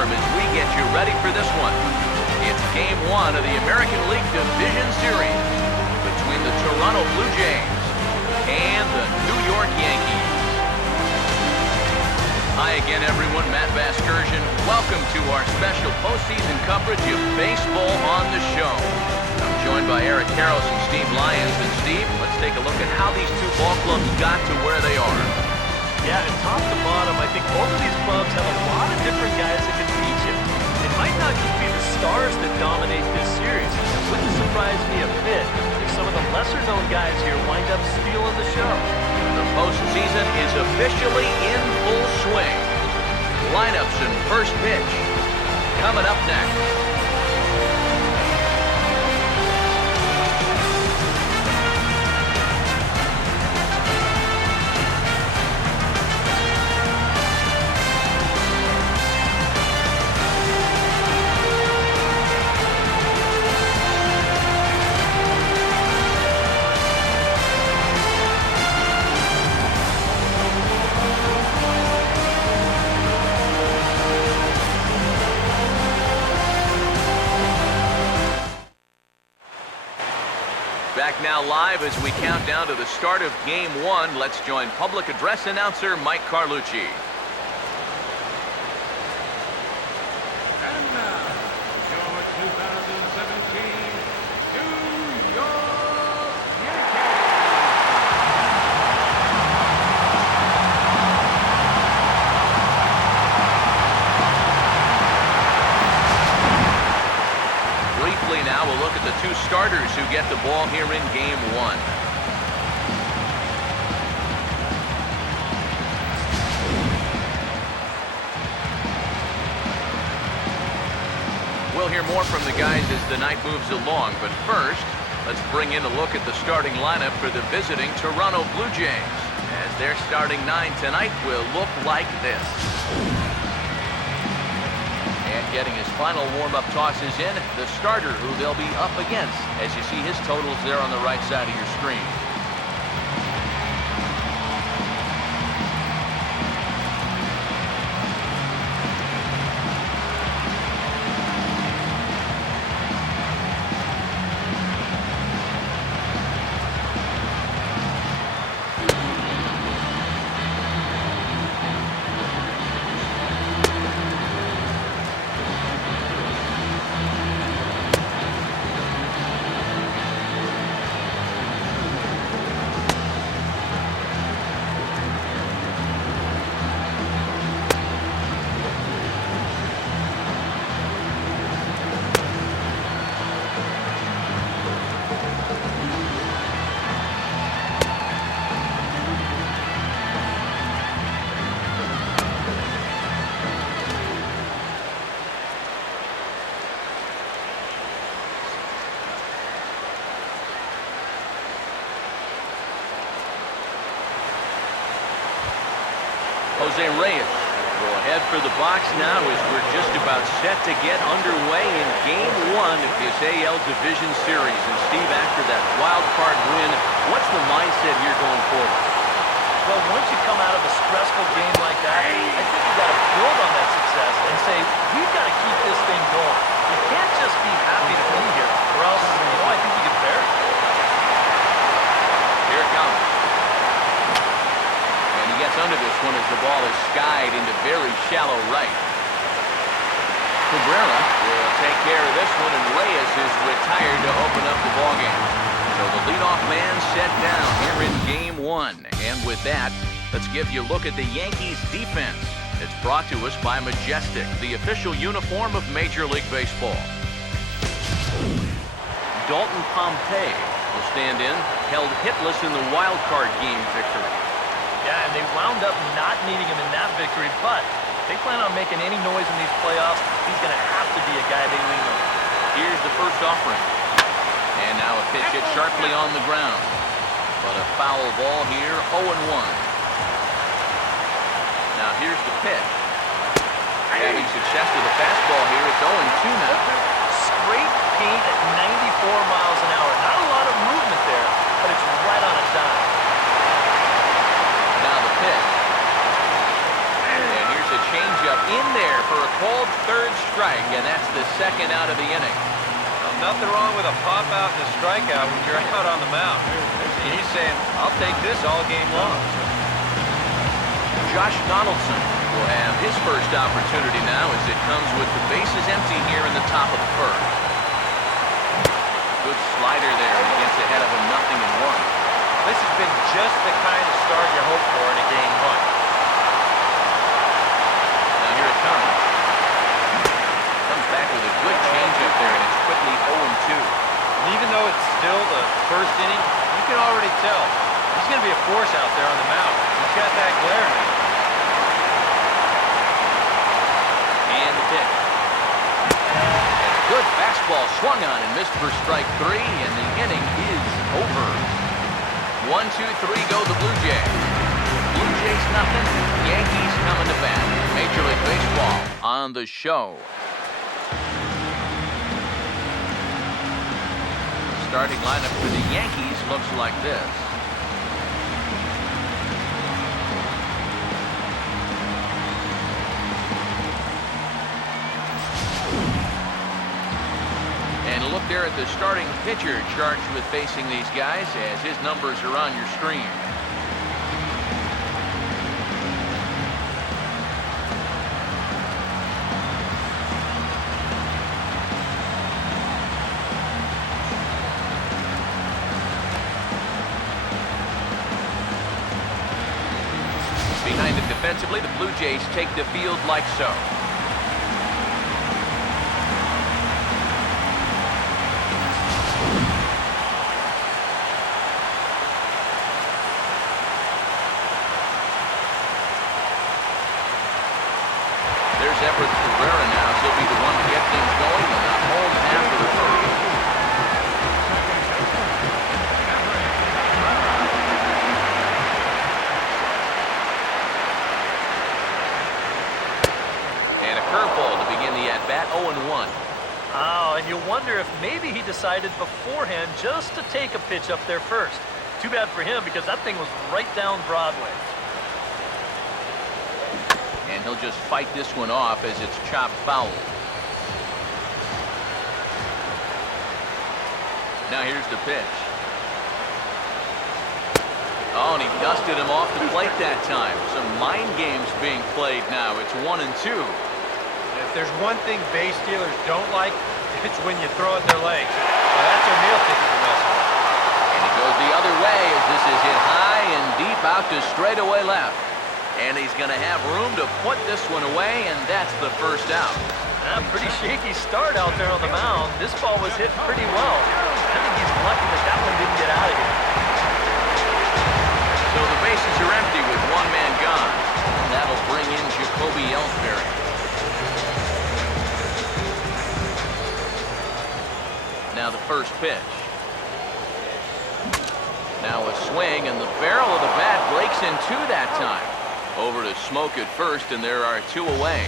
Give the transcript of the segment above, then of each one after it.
warm as we get you ready for this one. It's Game 1 of the American League Division Series between the Toronto Bluejays and the New York Yankees. Hi again, everyone. Matt Vasgersian. Welcome to our special postseason coverage of baseball on the show. I'm joined by Eric Karros and Steve Lyons. And Steve, let's take a look at how these two ball clubs got to where they are. Yeah, and top to bottom, I think both of these clubs have a lot of different guys that can beat you. It might not just be the stars that dominate this series. It wouldn't surprise me a bit if some of the lesser-known guys here wind up stealing the show. The postseason is officially in full swing. Lineups and first pitch coming up next. Back now live as we count down to the start of Game 1. Let's join public address announcer Mike Carlucci. And now, your 2017 New York Yankees. Briefly now, we'll look at the two starters who get the ball here in Game 1. We'll hear more from the guys as the night moves along, but first, let's bring in a look at the starting lineup for the visiting Toronto Blue Jays, as their starting nine tonight will look like this. And getting his final warm-up tosses in, the starter who they'll be up against, as you see his totals there on the right side of your screen. Jose Reyes will head for the box now as we're just about set to get underway in Game 1 of this A.L.D.S Division Series. And Steve, after that wild card win, what's the mindset here going forward? Well, once you come out of a stressful game like that, I think you've got to build on that success and say, we've got to keep this thing going. You can't just be happy to be here, or else, I think you can bear it. Here it comes. Gets under this one as the ball is skied into very shallow right. Cabrera will take care of this one, and Reyes is retired to open up the ballgame. So the leadoff man set down here in Game 1. And with that, let's give you a look at the Yankees defense. It's brought to us by Majestic, the official uniform of Major League Baseball. Dalton Pompey will stand in, held hitless in the wild card game victory. Yeah, and they wound up not needing him in that victory, but if they plan on making any noise in these playoffs, he's going to have to be a guy they lean on. Here's the first offering. And now a pitch hit sharply on the ground. But a foul ball here, 0-1. Now here's the pitch. Having success with the fastball here, it's 0-2 now. Straight paint at 94 miles an hour. Not a lot of movement there, but it's right on a dime. Now the pitch. And here's a changeup in there for a called third strike, and that's the second out of the inning. Well, nothing wrong with a pop-out and a strikeout when you're out on the mound. And he's saying, I'll take this all game long. Josh Donaldson will have his first opportunity now as it comes with the bases empty here in the top of the first. Good slider there, and he gets ahead of him 0-1. This has been just the kind of start you hope for in a game one. Now here it comes. Comes back with a good changeup there, and it's quickly 0-2. And even though it's still the first inning, you can already tell he's going to be a force out there on the mound. He's got that glare in him. And the pitch. Good fastball swung on and missed for strike 3, and the inning is over. 1, 2, 3 go the Blue Jays. Blue Jays nothing. Yankees coming to bat. Major League Baseball on the show. Starting lineup for the Yankees looks like this. And a look there at the starting pitcher charged with facing these guys as his numbers are on your screen. Behind him defensively, the Blue Jays take the field like so. There's Everett Cabrera now. He'll be the one to get things going in the home half of the first. And a curveball to begin the at-bat, 0-1. Oh, and you wonder if maybe he decided beforehand just to take a pitch up there first. Too bad for him because that thing was right down Broadway. And he'll just fight this one off as it's chopped foul. Now here's the pitch. Oh, and he dusted him off the plate that time. Some mind games being played now. It's 1-2. If there's one thing base stealers don't like, it's when you throw it in their legs. Well, that's their meal ticket for this one. And he goes the other way as this is hit high and deep out to straightaway left. And he's going to have room to put this one away, and that's the first out. Pretty shaky start out there on the mound. This ball was hit pretty well. I think he's lucky that that one didn't get out of here. So the bases are empty with one man gone. That'll bring in Jacoby Ellsbury. Now the first pitch. Now a swing, and the barrel of the bat breaks in two that time. Over to Smoke at first, and there are two away.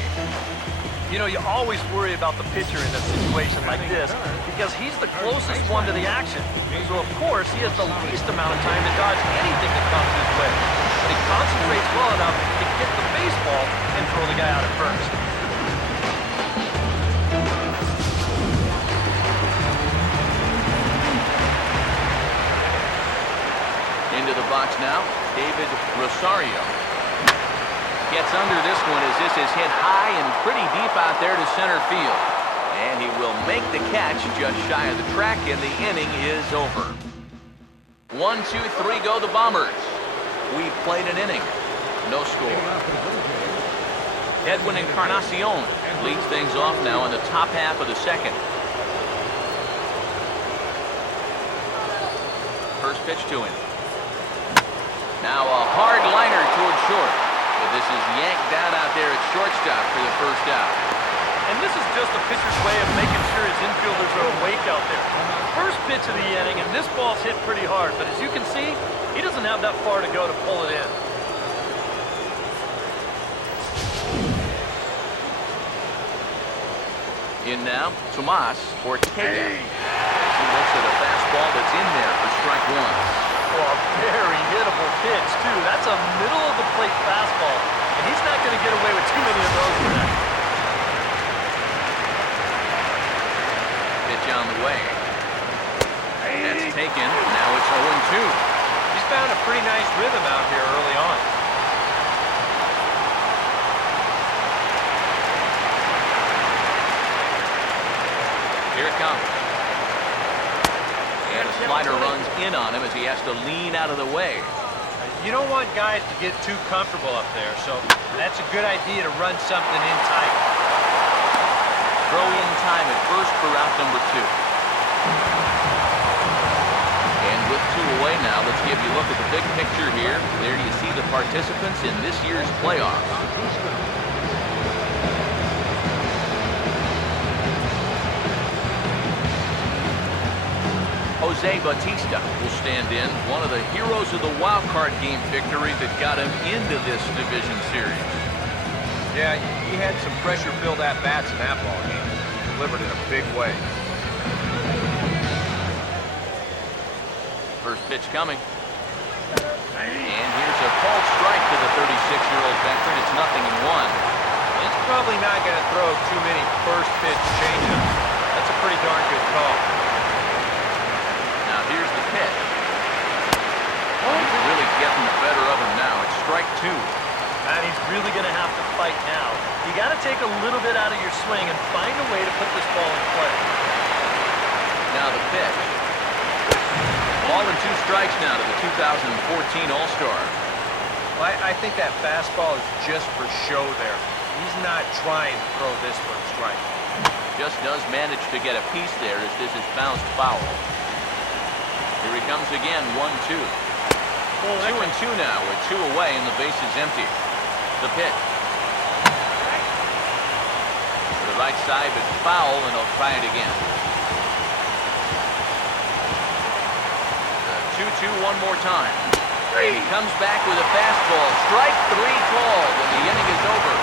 You know, you always worry about the pitcher in a situation like this because he's the closest one to the action. So, of course, he has the least amount of time to dodge anything that comes his way. But he concentrates well enough to get the baseball and throw the guy out at first. Into the box now, David Rosario. Gets under this one as this is hit high and pretty deep out there to center field. And he will make the catch just shy of the track, and the inning is over. 1, 2, 3 go the Bombers. We've played an inning. No score. Edwin Encarnacion leads things off now in the top half of the second. First pitch to him. Now a hard liner towards short. But this is yanked down out there at shortstop for the first out. And this is just a pitcher's way of making sure his infielders are awake out there. First pitch of the inning, and this ball's hit pretty hard. But as you can see, he doesn't have that far to go to pull it in. In now, Tomas Ortega. He looks at a fastball that's in there for strike 1. Oh, a very hittable pitch, too. That's a middle-of-the-plate fastball, and he's not going to get away with too many of those today. taken. Now it's 0-2. He's found a pretty nice rhythm out here early on. Here it comes. And a slider runs in on him as he has to lean out of the way. You don't want guys to get too comfortable up there, so that's a good idea to run something in tight. Throw in time at first for out number 2. And with 2 away now, let's give you a look at the big picture here. There you see the participants in this year's playoffs. Jose Bautista will stand in, one of the heroes of the wild card game victory that got him into this division series. Yeah, he had some pressure-filled at-bats in that ball game. He delivered in a big way. First pitch coming. And here's a called strike to the 36-year-old veteran. It's 0-1. He's probably not going to throw too many first-pitch changeups. That's a pretty darn good call. Now here's the pitch. He's really getting the better of him now. It's strike 2. And he's really going to have to fight now. You got to take a little bit out of your swing and find a way to put this ball in play. Now the pitch. Ball and 2 strikes now to the 2014 All-Star. Well, I think that fastball is just for show there. He's not trying to throw this for a strike. Just does manage to get a piece there as this is bounced foul. Here he comes again, 1-2. 2-2 now with 2 away and the base is empty. The pitch. To the right side, but foul, and he'll try it again. The 2-2 one more time. And he comes back with a fastball. Strike 3 called, and the inning is over.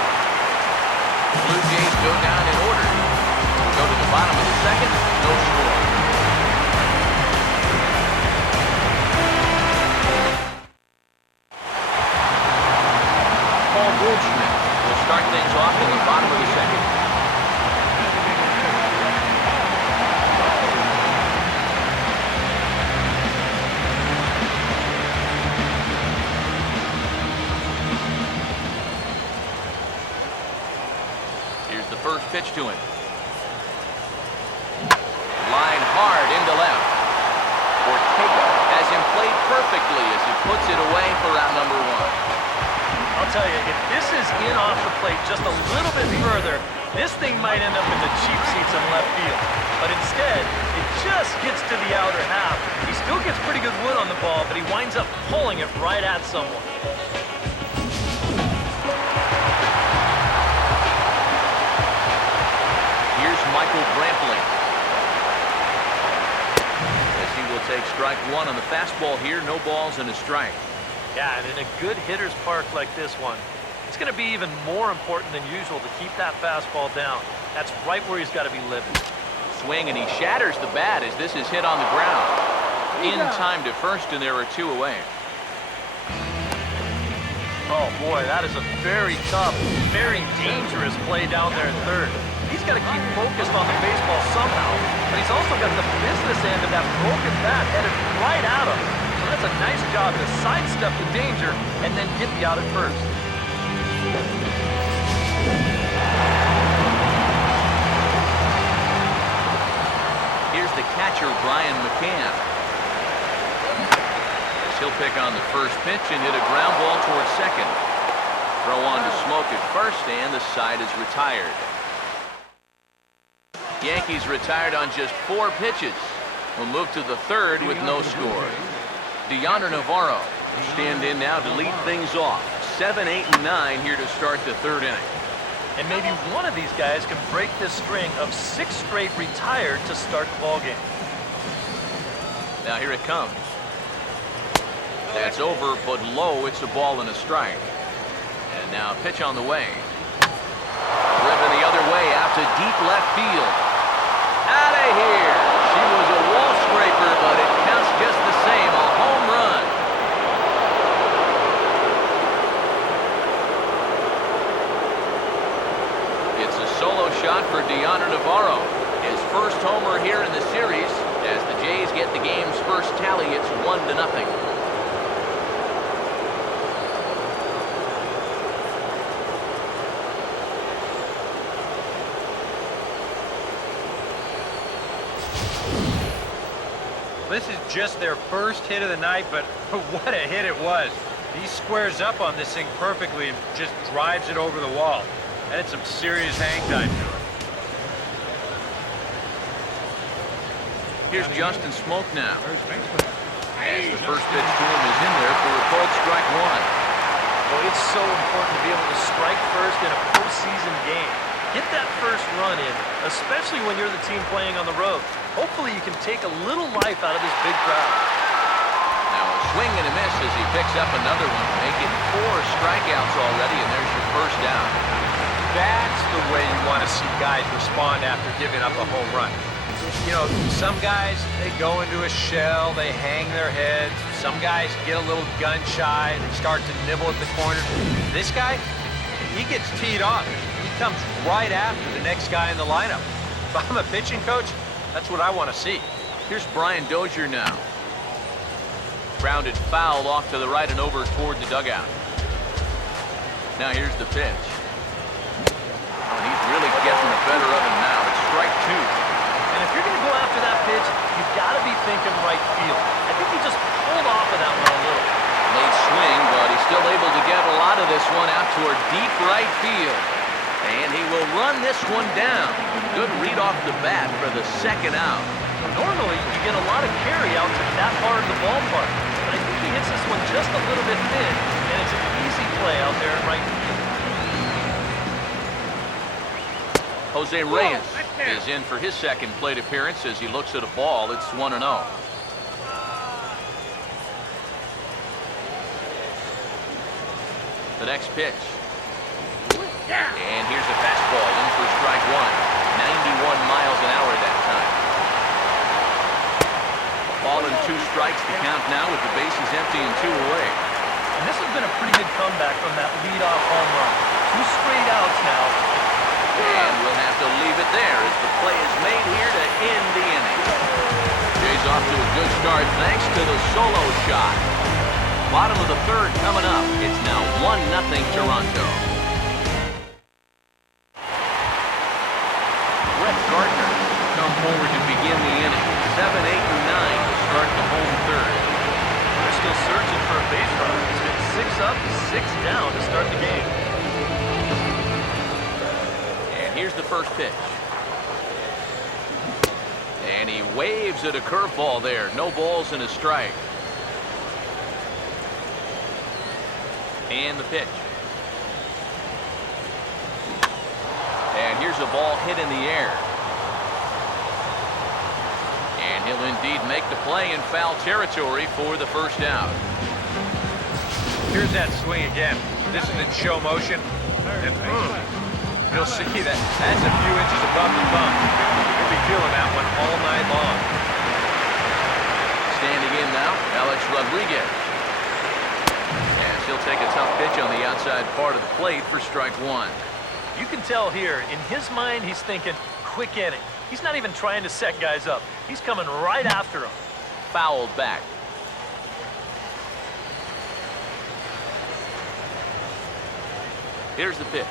Blue Jays go down in order. We'll go to the bottom of the second. No score. Bluejays will start things off in the bottom of the second. Here's the first pitch to him. Line hard into left. Ortega has him played perfectly as he puts it away for out number 1. I'll tell you, if this is in off the plate just a little bit further, this thing might end up in the cheap seats in left field. But instead, it just gets to the outer half. He still gets pretty good wood on the ball, but he winds up pulling it right at someone. Here's Michael Brantley. As he will take strike 1 on the fastball here. No balls and a strike. Yeah, and in a good hitter's park like this one, it's going to be even more important than usual to keep that fastball down. That's right where he's got to be living. Swing, and he shatters the bat as this is hit on the ground. In time to first, and there are 2 away. Oh, boy, that is a very tough, very dangerous play down there at third. He's got to keep focused on the baseball somehow, but he's also got the business end of that broken bat headed right at him. So that's a nice job to sidestep the danger and then get the out at first. Here's the catcher, Brian McCann. As he'll pick on the first pitch and hit a ground ball towards second. Throw on to Smoke at first, and the side is retired. Yankees retired on just 4 pitches. We'll move to the third with no score. Deonder Navarro will stand in now to lead things off. 7, 8, and 9 here to start the third inning. And maybe one of these guys can break this string of 6 straight retired to start the ballgame. Now here it comes. That's over, but low. It's a ball and a strike. And now pitch on the way. Driven the other way out to deep left field. Out of here. She was a wall scraper, but it counts just the same. A home run. It's a solo shot for Deonder Navarro. His first homer here in the series As the Jays get the game's first tally, it's 1-0. This is just their first hit of the night, but what a hit it was. He squares up on this thing perfectly and just drives it over the wall. That had some serious hang time to it. Here's Justin Smoke now. First baseman. As the first pitch to him is in there for a called strike one. Well, it's so important to be able to strike first in a postseason game. Get that first run in, especially when you're the team playing on the road. Hopefully you can take a little life out of this big crowd. Now a swing and a miss as he picks up another one, making 4 strikeouts already, and there's your first down. That's the way you want to see guys respond after giving up a home run. You know, some guys, they go into a shell, they hang their heads. Some guys get a little gun shy, they start to nibble at the corner. This guy, he gets teed off. He comes right after the next guy in the lineup. If I'm a pitching coach, that's what I want to see. Here's Brian Dozier now. Grounded foul off to the right and over toward the dugout. Now here's the pitch. Oh, he's really getting the better of him now. It's strike 2. And if you're going to go after that pitch, you've got to be thinking right field. I think he just pulled off of that one a little. Late swing, but he's still able to get a lot of this one out toward deep right field. And he will run this one down. Good read off the bat for the second out. Normally, you get a lot of carry out to that part of the ballpark. But I think he hits this one just a little bit thin, and it's an easy play out there in right field. Jose Reyes is in for his second plate appearance as he looks at a ball. It's 1-0. The next pitch. And here's a fastball in for strike 1. 91 miles an hour that time. Ball and 2 strikes to count now with the bases empty and 2 away. And this has been a pretty good comeback from that leadoff home run. 2 straight outs now. And we'll have to leave it there as the play is made here to end the inning. Jays off to a good start thanks to the solo shot. Bottom of the third coming up. It's now 1-0 Toronto. Brett Gardner come forward to begin the inning. 7, 8, and 9 to start the home third. They're still searching for a base runner. It's been 6 up, 6 down to start the game. And here's the first pitch. And he waves at a curveball there. No balls and a strike. And the pitch. And here's a ball hit in the air. And he'll indeed make the play in foul territory for the first out. Here's that swing again. This is in show motion. And you'll see that that's a few inches above the thumb. You'll be feeling that one all night long. Standing in now, Alex Rodriguez. As he'll take a tough pitch on the outside part of the plate for strike 1. You can tell here, in his mind, he's thinking, quick inning. He's not even trying to set guys up. He's coming right after them. Fouled back. Here's the pitch.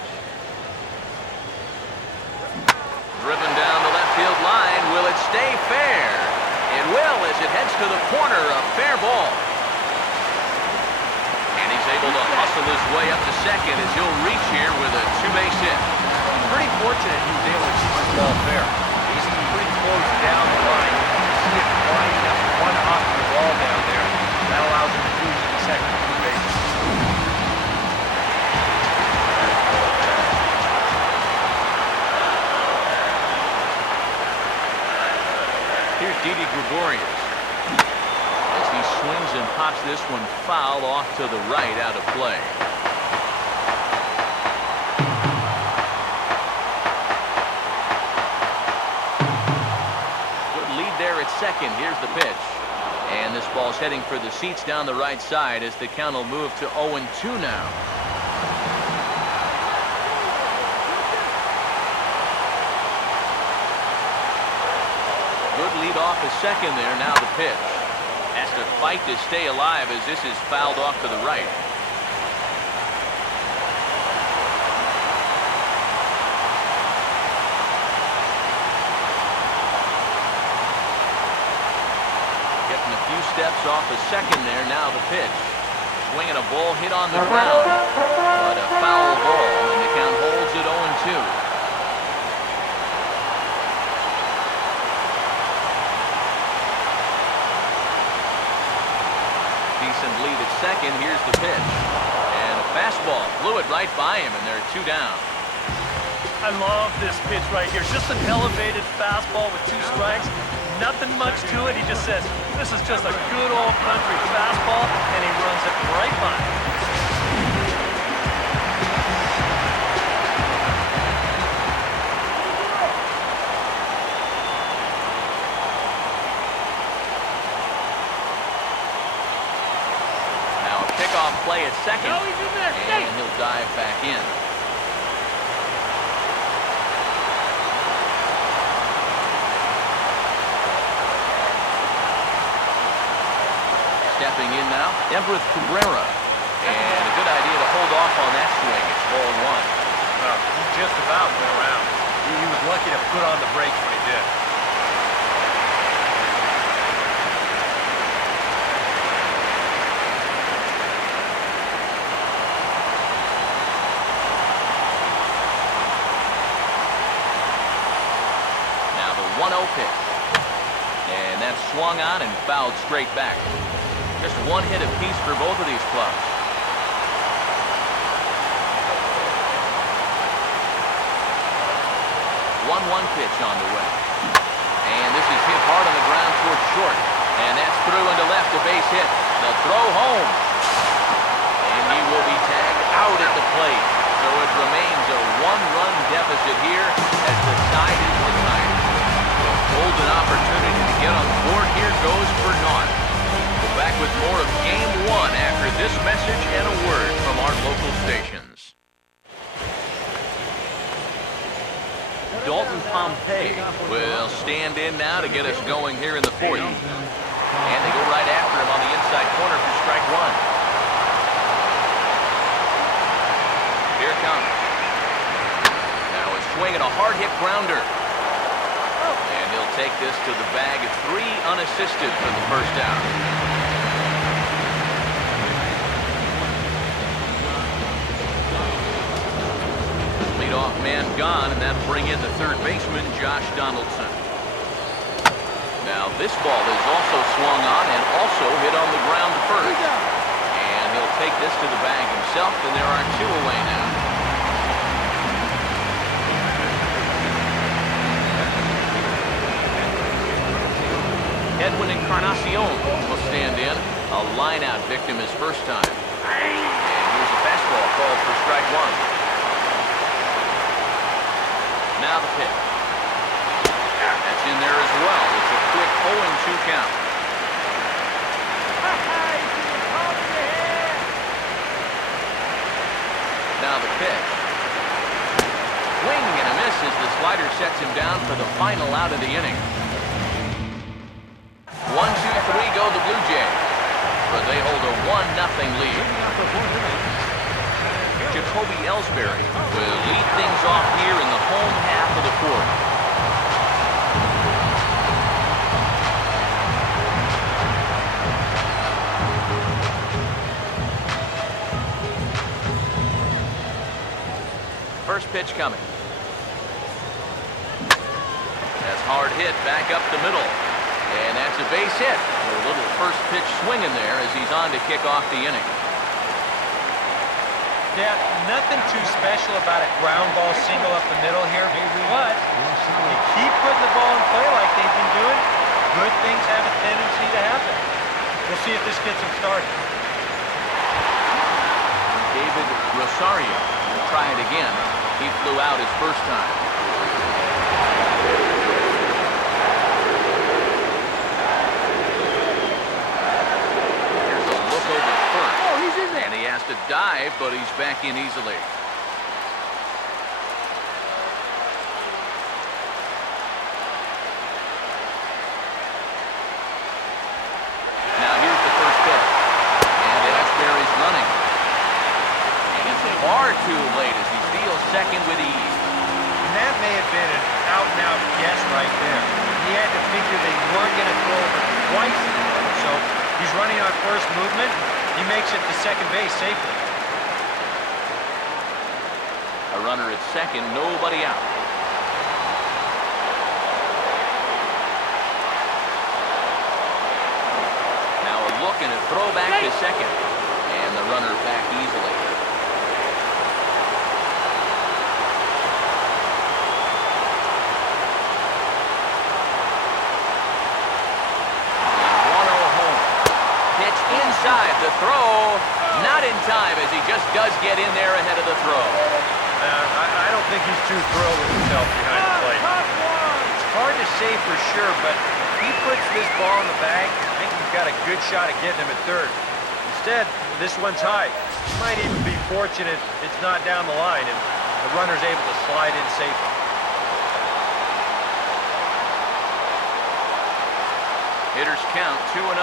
Driven down the left field line. Will it stay fair? It will as it heads to the corner. A fair ball. And he's able to hustle his way up to second as he'll reach here with a 2-base hit. Pretty fortunate he was able to keep his ball fair. He's pretty close down the line. You see it flying up one off the wall down there. That allows him to cruise to the second 2 bases. Here's Didi Gregorius. As he swings and pops this one foul off to the right out of play. Good lead there at second. Here's the pitch. And this ball's heading for the seats down the right side as the count will move to 0-2 now. Good leadoff off a second there. Now the pitch. Has to fight to stay alive as this is fouled off to the right. Getting a few steps off a second there. Now the pitch. Swinging a ball hit on the ground. But a foul ball, and the count holds it 0-2. Decent lead at second. Here's the pitch. And a fastball. Blew it right by him, and they're 2 down. I love this pitch right here. Just an elevated fastball with 2 strikes. Nothing much to it. He just says, this is just a good old country fastball, and he runs it right by him. Now a pickoff play at second. No, he's in there. Stay. And he'll dive back in. Stepping in now, Everett Cabrera. And a good idea to hold off on that swing. It's ball 1. He just about went around. He was lucky to put on the brakes when he did. Now the 1-0 pitch. And that's swung on and fouled straight back. Just 1 hit apiece for both of these clubs. 1-1 pitch on the way. And this is hit hard on the ground towards short. And that's through into left, a base hit. The throw home. And he will be tagged out at the plate. So it remains a 1-run deficit here as the side is retired. The golden opportunity to get on the board here goes for naught. We'll back with more of Game 1 after this message and a word from our local stations. Dalton Pompey will stand in now to get us going here in the 4th. And they go right after him on the inside corner for strike 1. Here it comes. Now a swing and a hard hit grounder. And he'll take this to the bag at 3 unassisted for the first out. Leadoff man gone, and that'll bring in the third baseman, Josh Donaldson. Now this ball is also swung on and also hit on the ground to first. And he'll take this to the bag himself, and there are 2 away now. Edwin Encarnacion will stand in. A line-out victim his first time. And here's a fastball called for strike 1. Now the pitch. That's in there as well. It's a quick 0-2 count. Now the pitch. Swing and a miss as the slider sets him down for the final out of the inning. 1-2-3 go the Bluejays, but they hold a 1-0 lead. Jacoby Ellsbury will lead things off here in the home half of the 4th. First pitch coming. That's hard hit back up the middle. And that's a base hit. A little first pitch swinging there as he's on to kick off the inning. Yeah, nothing too special about a ground ball single up the middle here, but you keep putting the ball in play like they've been doing, good things have a tendency to happen. We'll see if this gets him started. David Rosario will try it again. He flew out his first time. Here's a look over first. Oh, he's in there. And he has to dive, but he's back in easily. far too late as he steals second with ease. And that may have been an out-and-out guess right there. He had to figure they weren't going to throw over twice in a row, so he's running on first movement. He makes it to second base safely. A runner at second, nobody out. Now a look and a throwback to second. And the runner back easily. Inside the throw, not in time as he just does get in there ahead of the throw. I don't think he's too thrilled with himself behind the plate. It's hard to say for sure, but if he puts this ball in the bag, I think he's got a good shot at getting him at third. Instead, this one's high. He might even be fortunate it's not down the line, and the runner's able to slide in safely. Hitters count 2-0.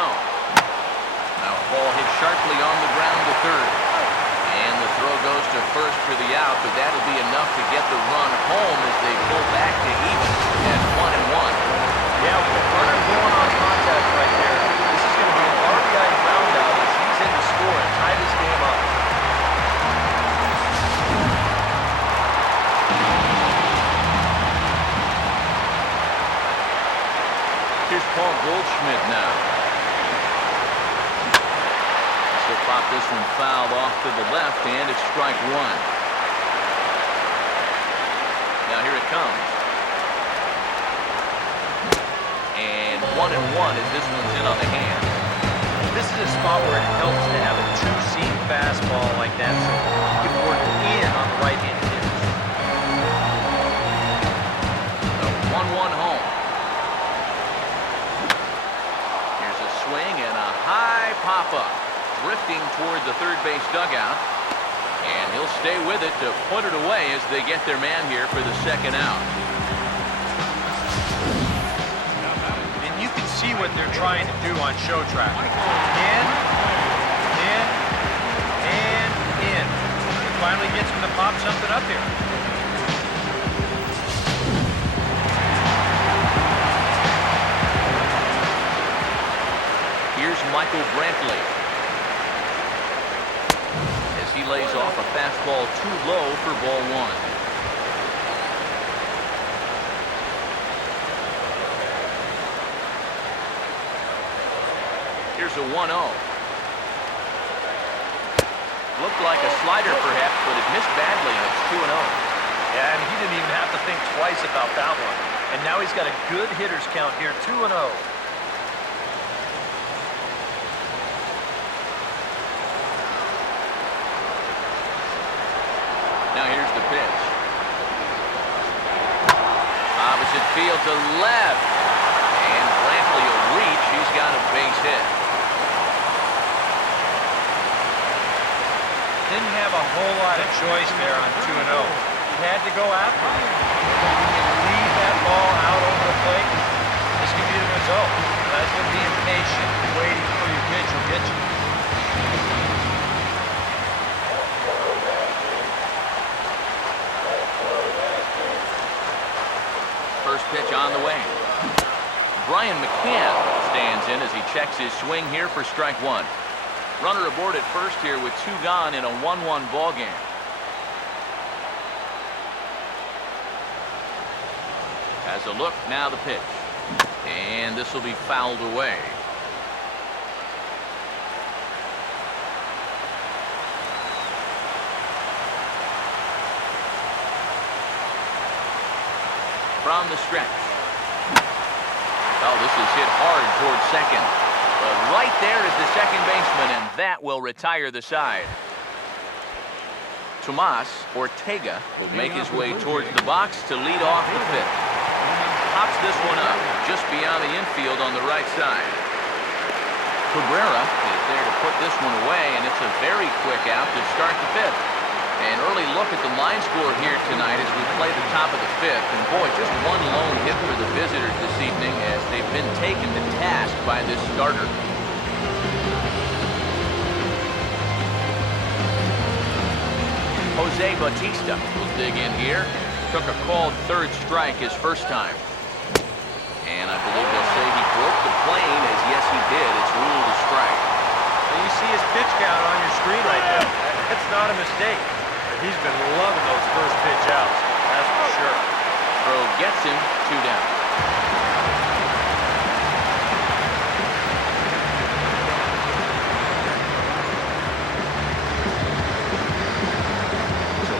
Now a ball hit sharply on the ground to third. And the throw goes to first for the out, but that'll be enough to get the run home as they pull back to even at 1-1. Yeah, with the runner going on contact right there, this is going to be an RBI groundout as he's in to score and tie this game up. Here's Paul Goldschmidt now. He'll pop this one fouled off to the left, and it's strike one. Now here it comes. And 1-1 as this one's in on the hand. This is a spot where it helps to have a two-seam fastball like that, so you can work in on the right-handed hitters. So 1-1 home. Here's a swing and a high pop-up. Drifting toward the third base dugout, and he'll stay with it to put it away as they get their man here for the second out. And you can see what they're trying to do on show track. In, and in. It finally gets him to pop something up here. Here's Michael Brantley. He lays off a fastball too low for ball one. Here's a 1-0. Looked like a slider perhaps, but it missed badly, and it's 2-0. Yeah, and he didn't even have to think twice about that one. And now he's got a good hitter's count here, 2-0. Now here's the pitch. Opposite field to left. And Brantley will reach. He's got a base hit. Didn't have a whole lot of choice there on 2-0. He had to go after it. When you leave that ball out over the plate, this could be the result. That's what being patient, waiting for your pitch will get you. First pitch on the way. Brian McCann stands in as he checks his swing here for strike one. Runner aboard at first here with two gone in a 1-1 ball game. Has a look, now the pitch. And this will be fouled away. From the stretch. Oh, this is hit hard towards second. But right there is the second baseman, and that will retire the side. Tomas Ortega will make his way towards the box to lead off the fifth. Pops this one up just beyond the infield on the right side. Cabrera is there to put this one away, and it's a very quick out to start the fifth. An early look at the line score here tonight as we play the top of the fifth. And boy, just one lone hit for the visitors this evening as they've been taken to task by this starter. Jose Bautista will dig in here. Took a called third strike his first time. And I believe they'll say he broke the plane, as yes he did. It's ruled a strike. And you see his pitch count on your screen right there. That's not a mistake. He's been loving those first pitch outs. That's for sure. Throw gets him, 2 down.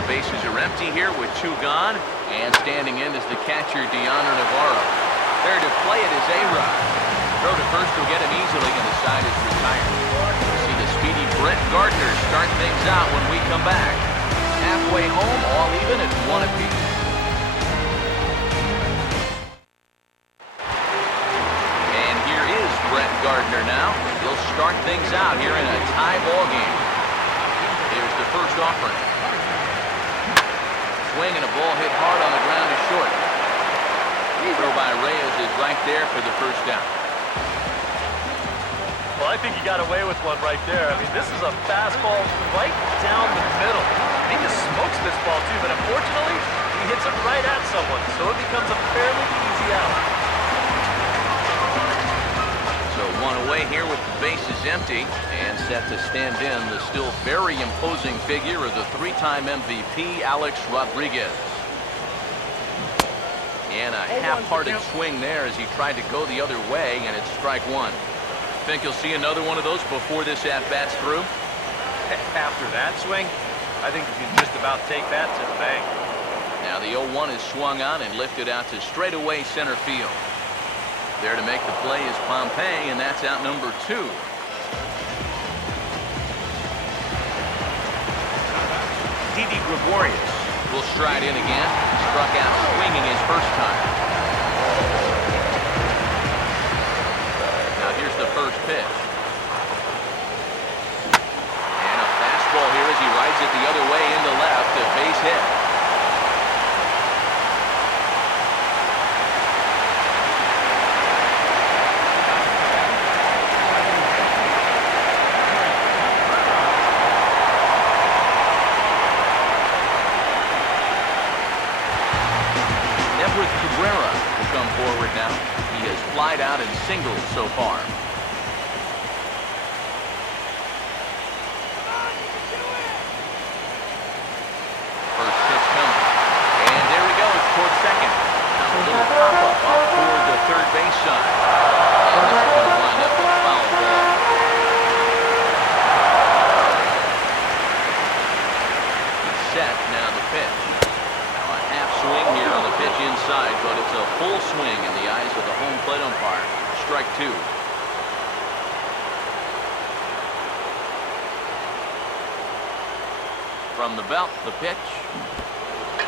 Bases are empty here with 2 gone, and standing in is the catcher, Deanna Navarro. There to play it is A.Rod. Throw to first will get him easily, and the side is retired. We'll see the speedy Brett Gardner start things out when we come back. Halfway home, all even at 1 apiece. And here is Brett Gardner now. He'll start things out here in a tie ball game. Here's the first offering. Swing and a ball hit hard on the ground to short. Throw by Reyes is right there for the first down. Well, I think he got away with one right there. I mean, this is a fastball right down the middle. He just smokes this ball too, but unfortunately, he hits it right at someone, so it becomes a fairly easy out. So 1 away here with the bases empty, and set to stand in the still very imposing figure of the 3-time MVP, Alex Rodriguez. And a half-hearted swing there as he tried to go the other way, and it's strike 1. Think you'll see another one of those before this at-bat's through? After that swing, I think you can just about take that to the bank. Now the 0-1 is swung on and lifted out to straightaway center field. There to make the play is Pompey, and that's out number 2. Didi Gregorius will stride in again. Struck out swinging his first time. Now here's the first pitch. And a fastball here as he rides it the other way into left. A base hit. Now he has flied out in singles so far. First pitch coming, and there he goes towards second. Now a little pop-up off toward the third base side, and this is going to wind up a foul ball. He's set. Now the pitch. Swing here on the pitch inside, but it's a full swing in the eyes of the home plate umpire. Strike 2. From the belt, the pitch.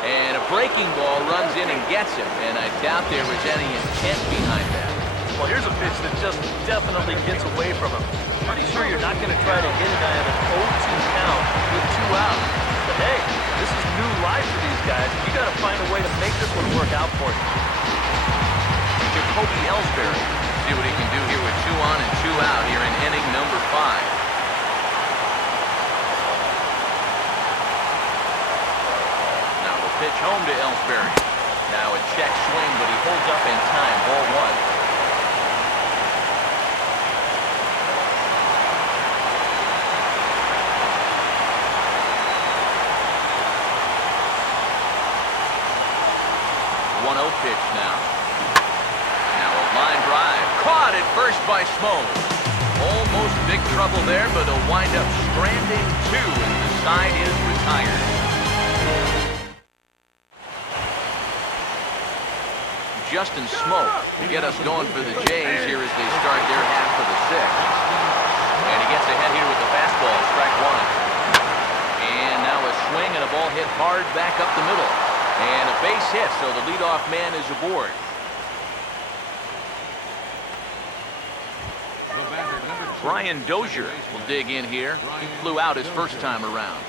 And a breaking ball runs in and gets him, and I doubt there was any intent behind that. Well, here's a pitch that just definitely gets away from him. Pretty sure you're not going to try to hit a guy at an 0-2 count with 2 outs. But hey, this is new life for these guys. You got to find a way to make this one work out for you. Jacoby Ellsbury. See what he can do here with 2 on and 2 out here in inning number 5. Now the pitch home to Ellsbury. Now a check swing, but he holds up in time. Ball 1. Pitch now. Now a line drive. Caught at first by Smoke. Almost big trouble there, but he'll wind up stranding 2, and the side is retired. Justin Smoke will get us going for the Jays here as they start their half of the 6th. And he gets ahead here with the fastball. Strike 1. And now a swing and a ball hit hard back up the middle. And a base hit, so the leadoff man is aboard. Brian Dozier will dig in here. He flew out his first time around.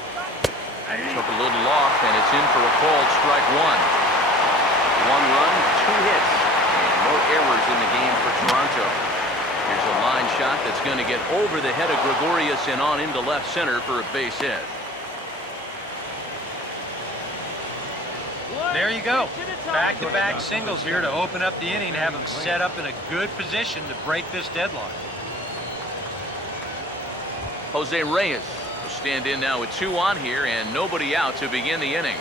Took a little off, and it's in for a called strike 1. 1 run, 2 hits, and no errors in the game for Toronto. Here's a line shot that's going to get over the head of Gregorius and on into left center for a base hit. There you go. Back-to-back singles here to open up the inning, to have him set up in a good position to break this deadlock. Jose Reyes will stand in now with 2 on here and nobody out to begin the inning.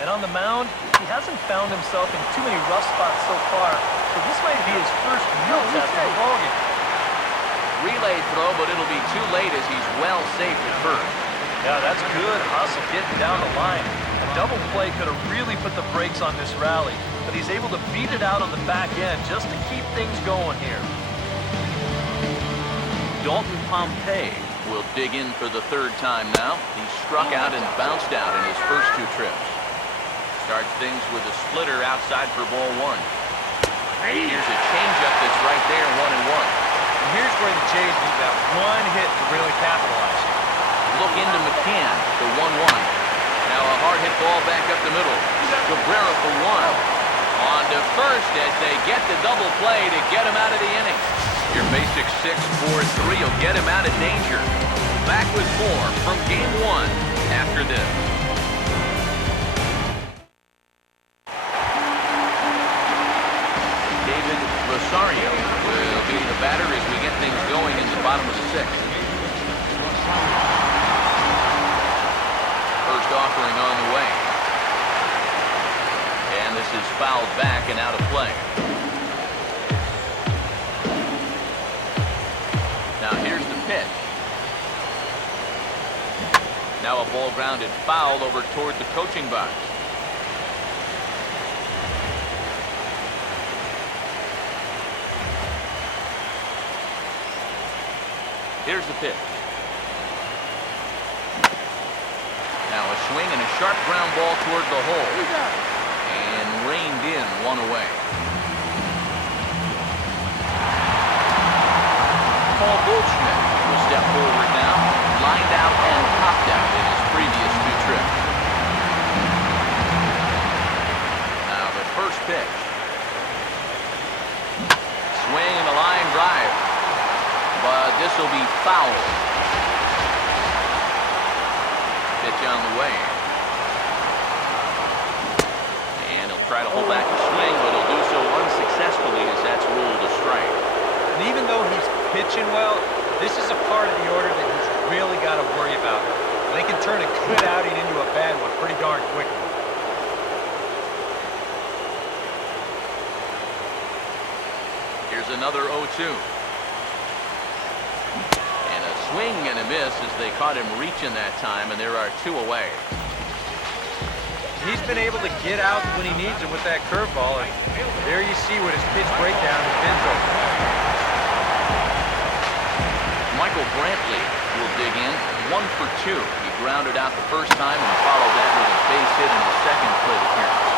And on the mound, he hasn't found himself in too many rough spots so far, so this might be his first real test of the ballgame. Relay throw, but it'll be too late as he's well safe at first. Yeah, that's good hustle getting down the line. A double play could have really put the brakes on this rally, but he's able to beat it out on the back end just to keep things going here. Dalton Pompey will dig in for the 3rd time now. He struck out and bounced out in his first 2 trips. Starts things with a splitter outside for ball 1. Here's a changeup that's right there, 1-1. And here's where the Jays need that one hit to really capitalize. Look into McCann, the 1-1. Now a hard hit ball back up the middle. Cabrera for 1. On to first as they get the double play to get him out of the inning. Your basic 6-4-3 will get him out of danger. Back with more from Game 1 after this. David Rosario will be the batter as we get things going in the bottom of the 6th. First offering on the way. And this is fouled back and out of play. Now here's the pitch. Now a ball grounded foul over toward the coaching box. Here's the pitch. Now a swing and a sharp ground ball toward the hole. And reined in, 1 away. Paul Goldschmidt will step forward now. Lined out and popped out in his previous 2 trips. Now the first pitch. Swing and a line drive. But this will be foul. Pitch on the way. And he'll try to hold back the swing, but he'll do so unsuccessfully as that's ruled a strike. And even though he's pitching well, this is a part of the order that he's really got to worry about. They can turn a good outing into a bad one pretty darn quickly. Here's another 0-2. Swing and a miss as they caught him reaching that time, and there are 2 away. He's been able to get out when he needs it with that curveball, and there you see what his pitch breakdown has been so far. Michael Brantley will dig in, 1 for 2. He grounded out the first time and followed that with a base hit in his second plate appearance.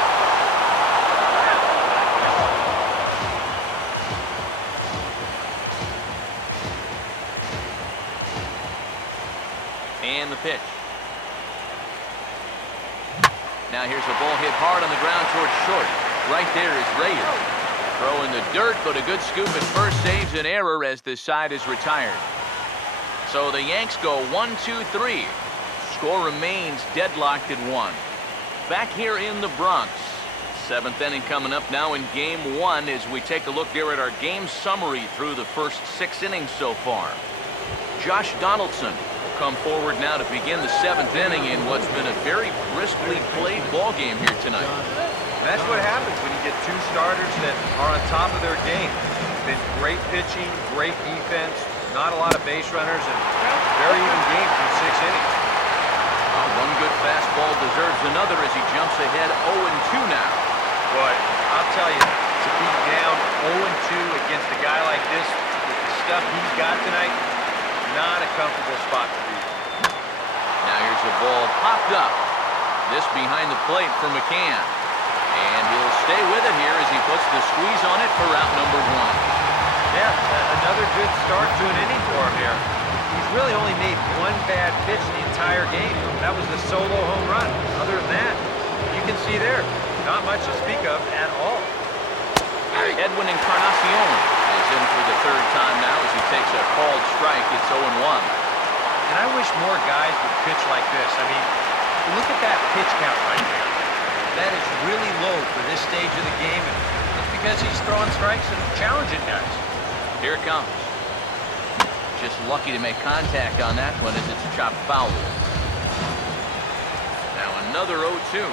And the pitch. Now here's a ball hit hard on the ground towards short. Right there is Reyes. Throw in the dirt, but a good scoop at first saves an error as this side is retired. So the Yanks go 1-2-3. Score remains deadlocked at 1. Back here in the Bronx. 7th inning coming up now in Game 1 as we take a look here at our game summary through the first 6 innings so far. Josh Donaldson come forward now to begin the 7th inning in what's been a very briskly played ball game here tonight. And that's what happens when you get 2 starters that are on top of their game. It's been great pitching, great defense, not a lot of base runners, and very even game through 6 innings. One good fastball deserves another as he jumps ahead 0-2 now. Boy, I'll tell you, to be down 0-2 against a guy like this with the stuff he's got tonight, not a comfortable spot to be. Now here's a ball popped up. This behind the plate for McCann. And he'll stay with it here as he puts the squeeze on it for out number 1. Yeah, another good start to an inning for him here. He's really only made 1 bad pitch the entire game. That was the solo home run. Other than that, you can see there, not much to speak of at all. Edwin Encarnacion is in for the 3rd time now as he takes a called strike. It's 0-1. And I wish more guys would pitch like this. I mean, look at that pitch count right there. That is really low for this stage of the game, and it's because he's throwing strikes and challenging guys. Here it comes. Just lucky to make contact on that one as it's a chopped foul. Now another 0-2.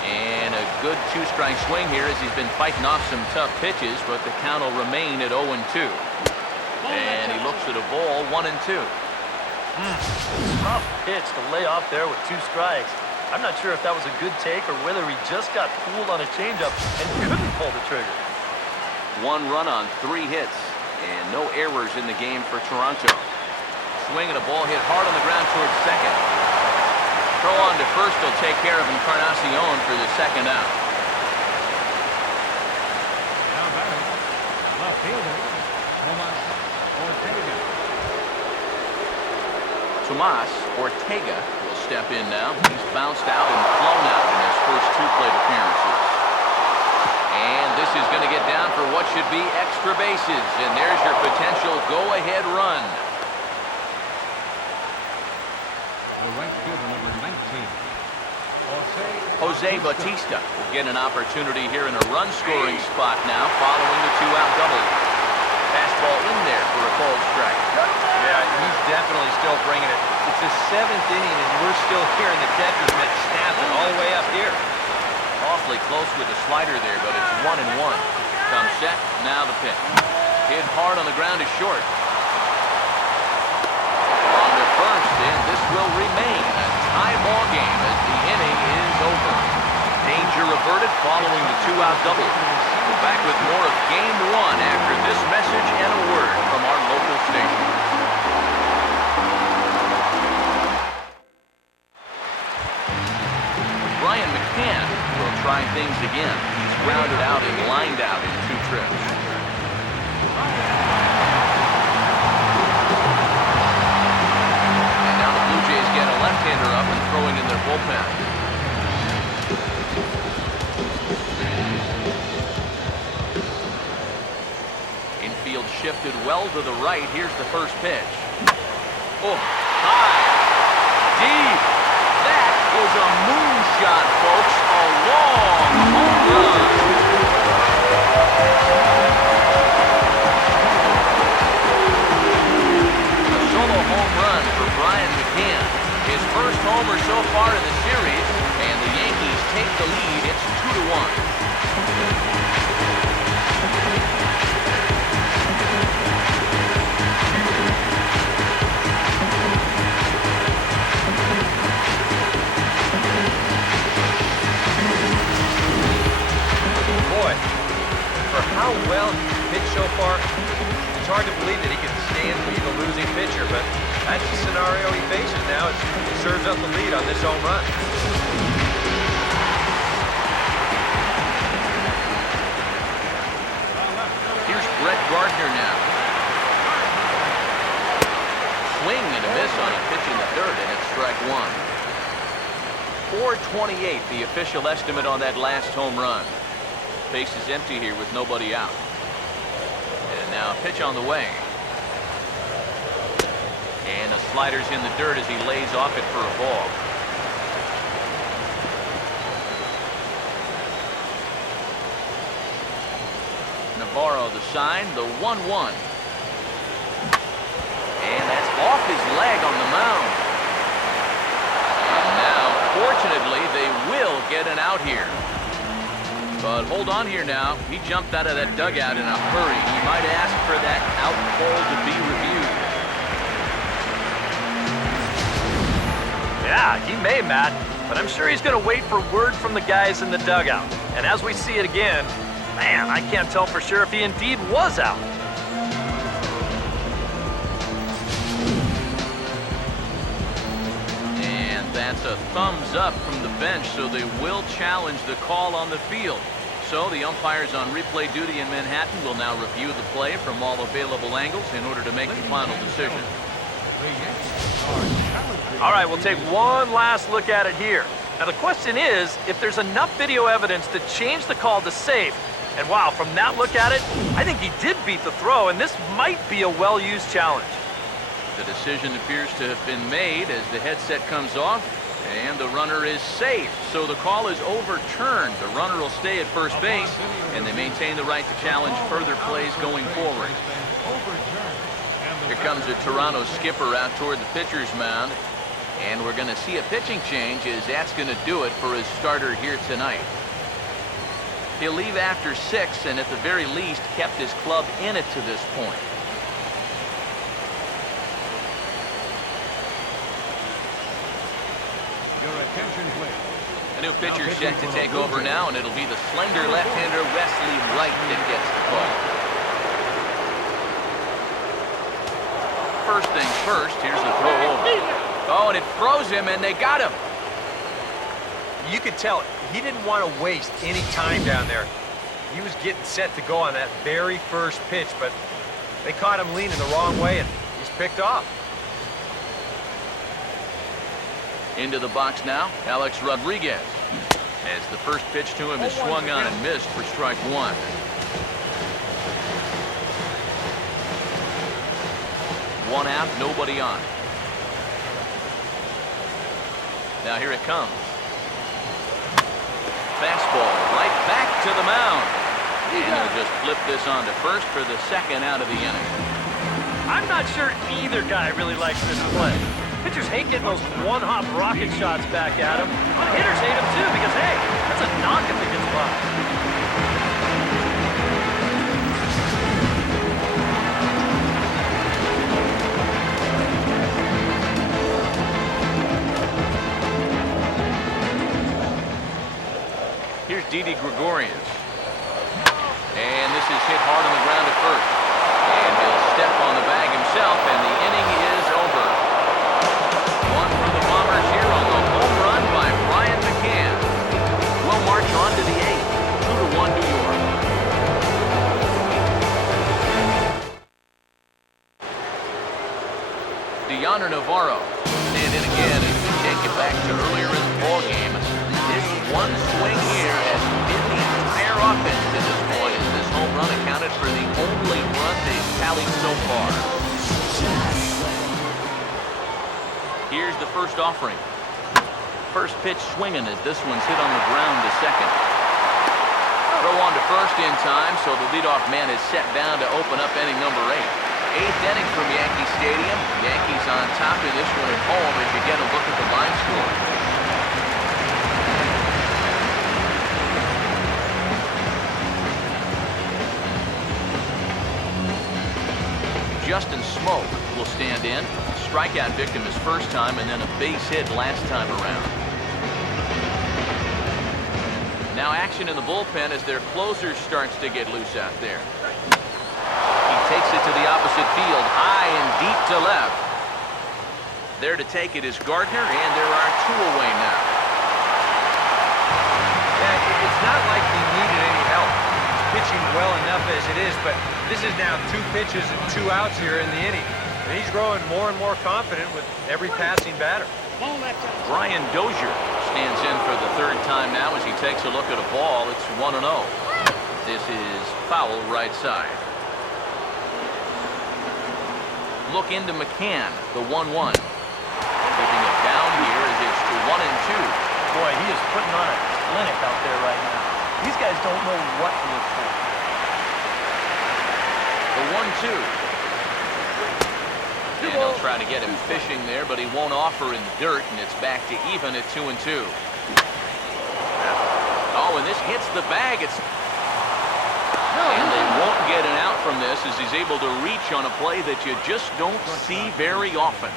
And a good two-strike swing here as he's been fighting off some tough pitches, but the count will remain at 0-2. And he looks at a ball, 1-2. Tough pitch to lay off there with 2 strikes. I'm not sure if that was a good take or whether he just got fooled on a changeup and couldn't pull the trigger. 1 run on 3 hits, and no errors in the game for Toronto. Swing and a ball hit hard on the ground towards second. Throw on to first will take care of Encarnacion for the second out. Now batting, left fielder, Tomas Ortega will step in now. He's bounced out and flown out in his first 2 plate appearances. And this is going to get down for what should be extra bases. And there's your potential go-ahead run. The right fielder, number 19, Jose Bautista will get an opportunity here in a run-scoring spot now following the 2-out double. Fastball in there for a called strike. Yeah, he's definitely still bringing it. It's his 7th inning, and we're still hearing the catcher's mitt snapping all the way up here. Awfully close with the slider there, but it's 1-1. Comes set, now the pitch. Hit hard on the ground to short. On to first, and this will remain a tie ball game as the inning is over. Danger averted following the 2-out double. We're back with more of Game 1 after this message and a word from our local station. Brian McCann will try things again. He's grounded out and lined out in 2 trips. And now the Bluejays get a left-hander up and throwing in their bullpen. Infield shifted well to the right. Here's the first pitch. Oh, high, deep. That was a moonshot, folks. A long home run. A solo home run for Brian McCann. His first homer so far in the series, and the Yankees take the lead. It's 2-1. For how well he's pitched so far, it's hard to believe that he can stand to be the losing pitcher, but that's the scenario he faces now as he serves up the lead on this home run. Here's Brett Gardner now. Swing and a miss on a pitch in the third, and it's strike 1. 428, the official estimate on that last home run. Base is empty here with nobody out. And now a pitch on the way. And the slider's in the dirt as he lays off it for a ball. Navarro the sign, the 1-1. And that's off his leg on the mound. And now, fortunately, they will get an out here. But hold on here now. He jumped out of that dugout in a hurry. He might ask for that out call to be reviewed. Yeah, he may, Matt, but I'm sure he's going to wait for word from the guys in the dugout. And as we see it again, man, I can't tell for sure if he indeed was out. And that's a thumbs up from the bench, so they will challenge the call on the field. So the umpires on replay duty in Manhattan will now review the play from all available angles in order to make the final decision. All right, we'll take one last look at it here. Now the question is, if there's enough video evidence to change the call to safe, and wow, from that look at it, I think he did beat the throw, and this might be a well-used challenge. The decision appears to have been made as the headset comes off, And the runner is safe, so the call is overturned. The runner will stay at first base, and they maintain the right to challenge further plays going forward. Here comes the Toronto skipper out toward the pitcher's mound, and we're going to see a pitching change as that's going to do it for his starter here tonight. He'll leave after 6, and at the very least kept his club in it to this point. Your attention, please. A new pitcher set to take over now, and it'll be the slender left-hander Wesley Wright that gets the call. First things first, here's the throw over. Oh, and it throws him, and they got him. You could tell he didn't want to waste any time down there. He was getting set to go on that very first pitch, but they caught him leaning the wrong way, and he's picked off. Into the box now, Alex Rodriguez. As the first pitch to him is swung on and missed for strike 1. One out, nobody on. Now here it comes. Fastball right back to the mound. And he'll just flip this on to first for the second out of the inning. I'm not sure either guy really likes this play. Pitchers hate getting those one-hop rocket shots back at him. But hitters hate them too because, hey, that's a knock if it gets by. Here's Didi Gregorius. And this is hit hard on the ground at first. And he'll step on the bag himself, and the inning is over. One for the Bombers here on the home run by Brian McCann. We'll march on to the 8th. 2-1 New York. Deoner Navarro. Stand in again and take it back to earlier in the ballgame. This one swing here has been the entire offense to this point, as this home run accounted for the only run they've tallied so far. Here's the first offering. First pitch swinging as this one's hit on the ground to second. Throw on to first in time, so the leadoff man is set down to open up inning number 8. 8th inning from Yankee Stadium. Yankees on top of this one at home as you get a look at the line score. Justin Smoke will stand in. Strikeout victim his first time, and then a base hit last time around. Now action in the bullpen as their closer starts to get loose out there. He takes it to the opposite field, high and deep to left. There to take it is Gardner, and there are 2 away now. Yeah, it's not like he needed any help. He's pitching well enough as it is, but this is now 2 pitches and 2 outs here in the inning. And he's growing more and more confident with every passing batter. Brian Dozier stands in for the 3rd time now as he takes a look at a ball. It's 1-0. This is foul right side. Look into McCann, the 1-1. Keeping it down here as it's 1-2. Boy, he is putting on a clinic out there right now. These guys don't know what to look for. The 1-2. And they'll try to get him fishing there, but he won't offer in the dirt, and it's back to even at 2-2. Oh, and this hits the bag. And they won't get an out from this as he's able to reach on a play that you just don't see very often.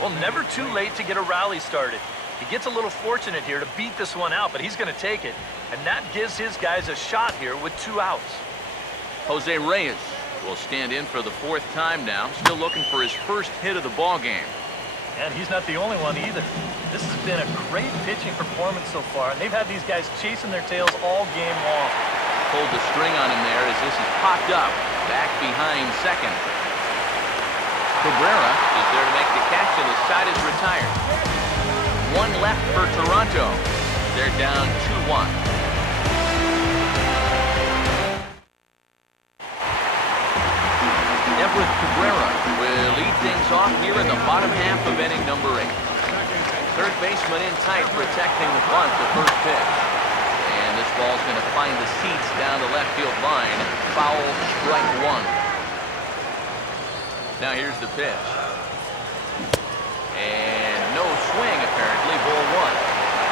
Well, never too late to get a rally started. He gets a little fortunate here to beat this one out, but he's going to take it. And that gives his guys a shot here with 2 outs. Jose Reyes will stand in for the 4th time now, still looking for his first hit of the ball game. And he's not the only one either. This has been a great pitching performance so far, and they've had these guys chasing their tails all game long. Pulled the string on him there as this is popped up, back behind second. Cabrera is there to make the catch, and his side is retired. 1 left for Toronto. They're down 2-1. Everett Cabrera will lead things off here in the bottom half of inning number 8. Third baseman in tight, protecting the bunt, the first pitch. And this ball's going to find the seats down the left field line. Foul, strike one. Now here's the pitch. And no swing, apparently, ball one.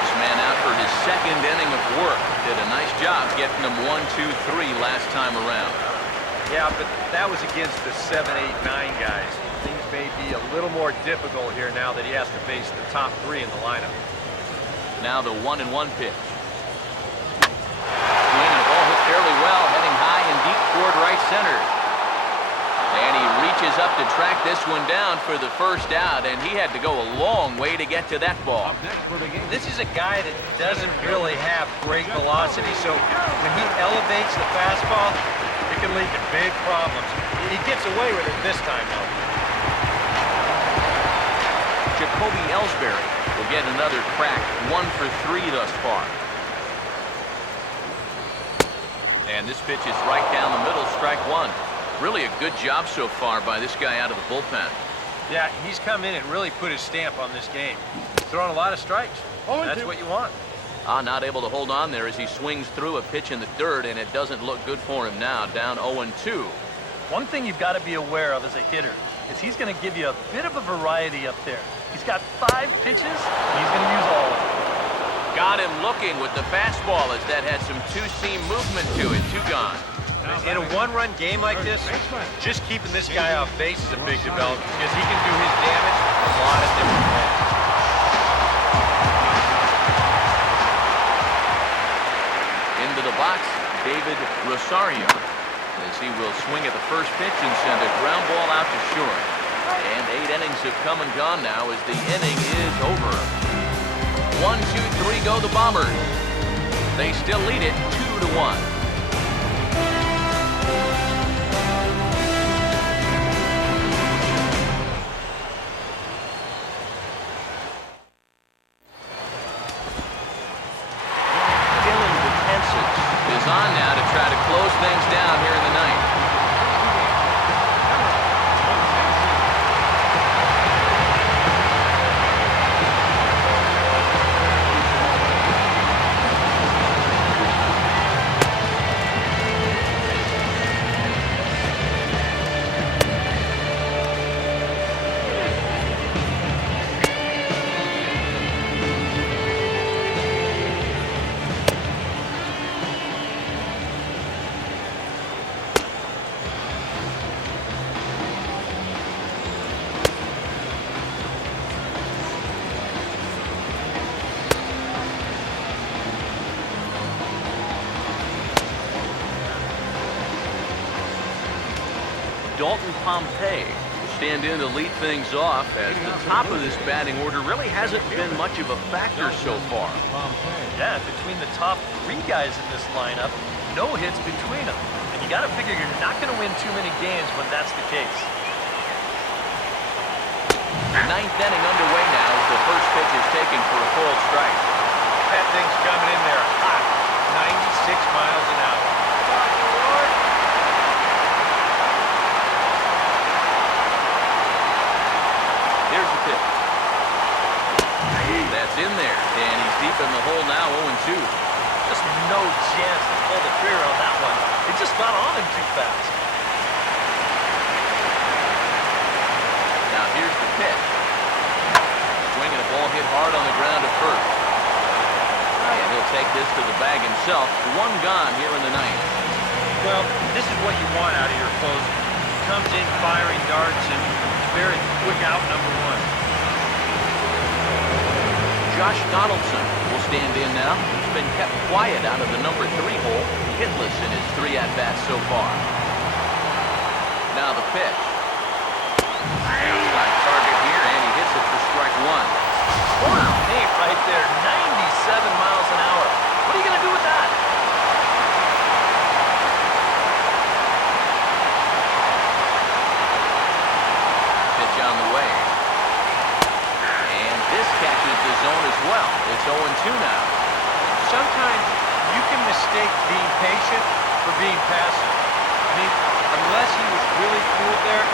This man out for his second inning of work. Did a nice job getting them 1, 2, 3 last time around. Yeah, but that was against the 7, 8, 9 guys. Things may be a little more difficult here now that he has to face the top 3 in the lineup. Now the 1-1 pitch. Swing and a ball hit fairly well, heading high and deep toward right center. And he reaches up to track this one down for the first out, and he had to go a long way to get to that ball. This is a guy that doesn't really have great velocity, so when he elevates the fastball, it can lead to big problems. He gets away with it this time, though. Jacoby Ellsbury will get another crack, 1 for 3 thus far. And this pitch is right down the middle, strike one. Really a good job so far by this guy out of the bullpen. Yeah, he's come in and really put his stamp on this game. Throwing a lot of strikes. That's what you want. Not able to hold on there as he swings through a pitch in the dirt, and it doesn't look good for him now, down 0-2. One thing you've got to be aware of as a hitter is he's going to give you a bit of a variety up there. He's got 5 pitches, and he's going to use all of them. Got him looking with the fastball as that had some two-seam movement to it. 2 gone. In a one-run game like this, just keeping this guy off base is a big development because he can do his damage a lot of different ways. Into the box, David Rosario, as he will swing at the first pitch and send a ground ball out to short. And 8 innings have come and gone now as the inning is over. 1, 2, 3 go the Bombers. They still lead it 2-1. Is on now to try to close things down here in the ninth. Dalton Pompey will stand in to lead things off as the top of this batting order really hasn't been much of a factor so far. Yeah, between the top 3 guys in this lineup, no hits between them. And you got to figure you're not going to win too many games when that's the case. Ninth inning underway now as the first pitch is taken for a full strike. That thing's coming in there hot, 96 miles an hour. Here's the pitch. That's in there, and he's deep in the hole now, 0-2. Just no chance to pull the trigger on that one. It just got on him too fast. Now here's the pitch. Swinging a ball hit hard on the ground at first. And he'll take this to the bag himself. 1 gone here in the ninth. Well, this is what you want out of your closer. Comes in firing darts and very quick out number 1. Josh Donaldson will stand in now. He's been kept quiet out of the number 3 hole, hitless in his 3 at-bats so far. Now the pitch. Outside target here, and he hits it for strike 1. Corner paint right there, 97 miles an hour. What are you going to do with that? Pitch on the way. And this catches the zone as well. It's 0-2 now. Sometimes you can mistake being patient for being passive. I mean, unless he was really cool there,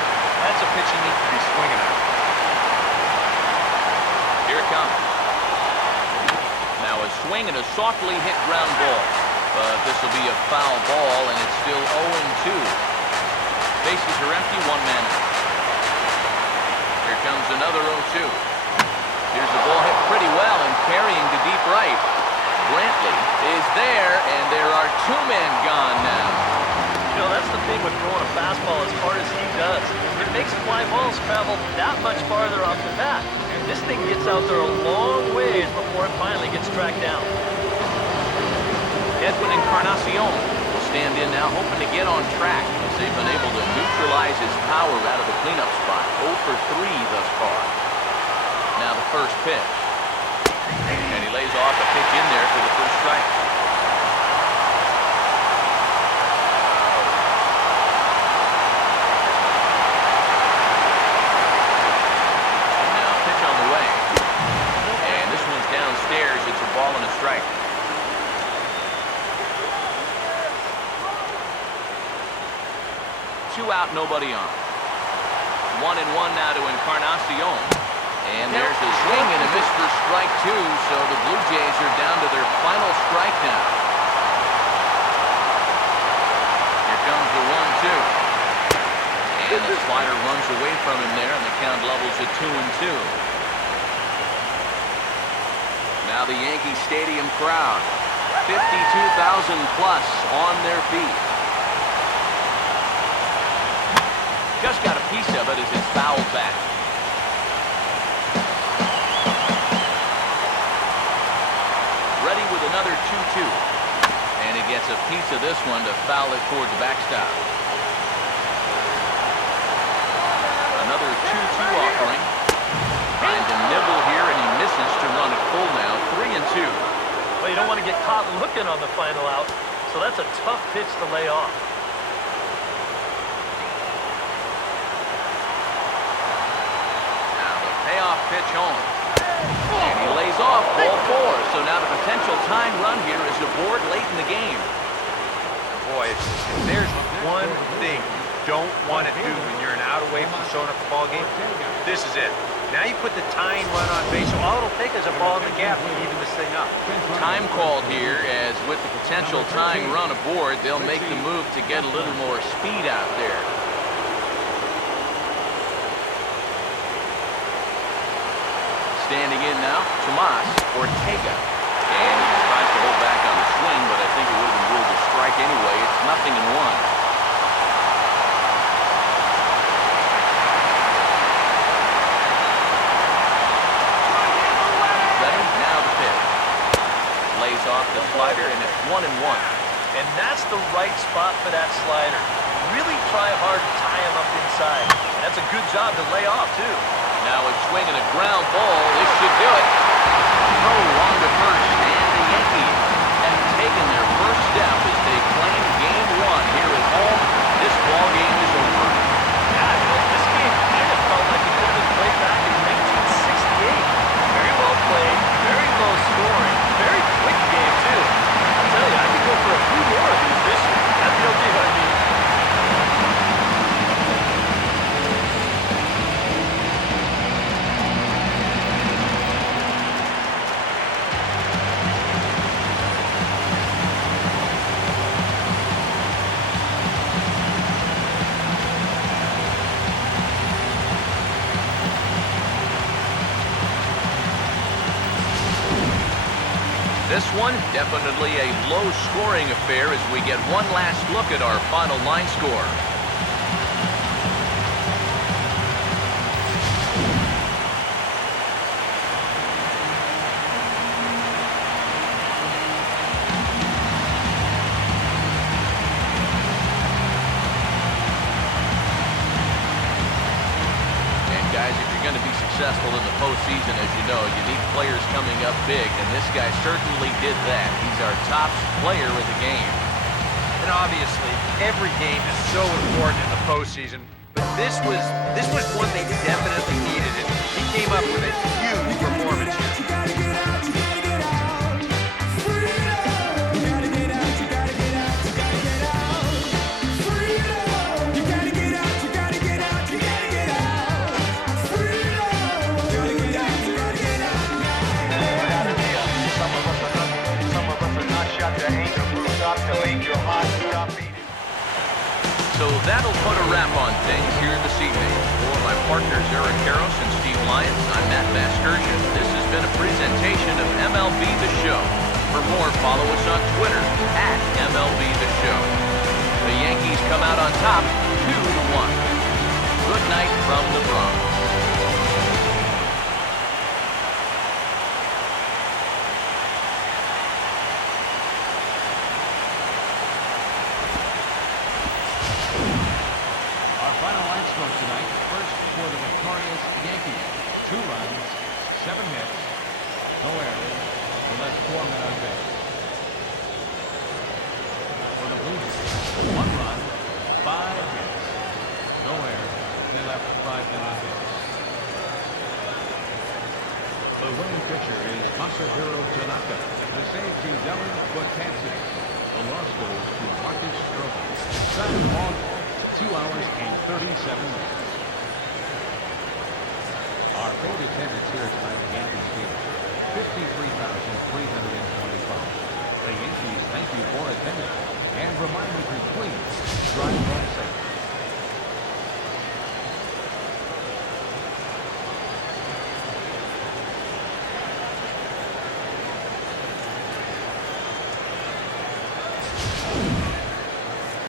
that's a pitch he needs to be swinging at. Here it comes. swing and a softly hit ground ball. But this will be a foul ball, and it's still 0-2. Bases are empty, one man out. Here comes another 0-2. Here's the ball hit pretty well and carrying to deep right. Brantley is there, and there are two men gone now. You know, that's the thing with throwing a fastball as hard as he does. It makes fly balls travel that much farther off the bat. This thing gets out there a long ways before it finally gets tracked down. Edwin Encarnacion will stand in now, hoping to get on track as they've been able to neutralize his power out of the cleanup spot. 0 for 3 thus far. Now the first pitch. And he lays off a pitch in there for the first strike. Now pitch on the way. And this one's downstairs. It's a ball and a strike. Two out, nobody on. 1-1 now to Encarnacion. And there's a swing and a miss for strike two, so the Blue Jays are down to their final strike now. Here comes the 1-2. And the slider runs away from him there, and the count levels at 2-2. Now the Yankee Stadium crowd, 52,000 plus on their feet. Just got a piece of it as it's fouled back. Ready with another 2-2. And he gets a piece of this one to foul it toward the backstop. Another 2-2 offering. Trying to nibble here, and he misses to run it full now. 3-2. Well, you don't want to get caught looking on the final out, so that's a tough pitch to lay off. Pitch home. And he lays off ball 4. So now the potential tying run here is aboard late in the game. Boy, if there's one thing you don't want to do when you're an out away from showing up the ball game, this is it. Now you put the tying run on base, so all it'll take is a ball in the gap to even this thing up. Time called here, as with the potential tying run aboard, they'll make the move to get a little more speed out there. Standing in now, Tomas Ortega. And he tries to hold back on the swing, but I think it would have been ruled a strike anyway. It's 0-1. Ready? Now the pitch. Lays off the slider, and it's 1-1. And that's the right spot for that slider. Really try hard to tie him up inside. That's a good job to lay off, too. Now it's swinging a ground ball. This should do it. Throw on to first, and the Yankees have taken their first step as they claim Game 1 here at home. This ball game is over. Yeah, this game kind of felt like it could have been played back in 1968. Very well played, very low scoring, very quick game, too. I'll tell you, I could go for a few more of these this year. That's the deal, I mean. This one, definitely a low-scoring affair as we get one last look at our final line score. Guys, if you're going to be successful in the postseason, as you know, you need players coming up big, and this guy certainly did that. He's our top player of the game. And obviously, every game is so important in the postseason, but this was one they definitely needed, and he came up with a huge performance here. So that'll put a wrap on things here this evening. For my partners Eric Karros and Steve Lyons, I'm Matt Vasgersian. This has been a presentation of MLB The Show. For more, follow us on Twitter at MLB The Show. The Yankees come out on top 2-1. Good night from the Bronx. Final line score tonight. First for the victorious Yankees. 2 runs, 7 hits, no errors. They left 4 men on base. For the Bluejays, 1 run, 5 hits, no errors. They left 5 men on base. The winning pitcher is Masahiro Tanaka. The save to Dylan Betances. The loss goes to Marcus Stroman. Time ball 2 hours and 37 minutes. Our paid attendance here tonight at Yankee Stadium, 53,325. The Yankees thank you for attending and remind you to please drive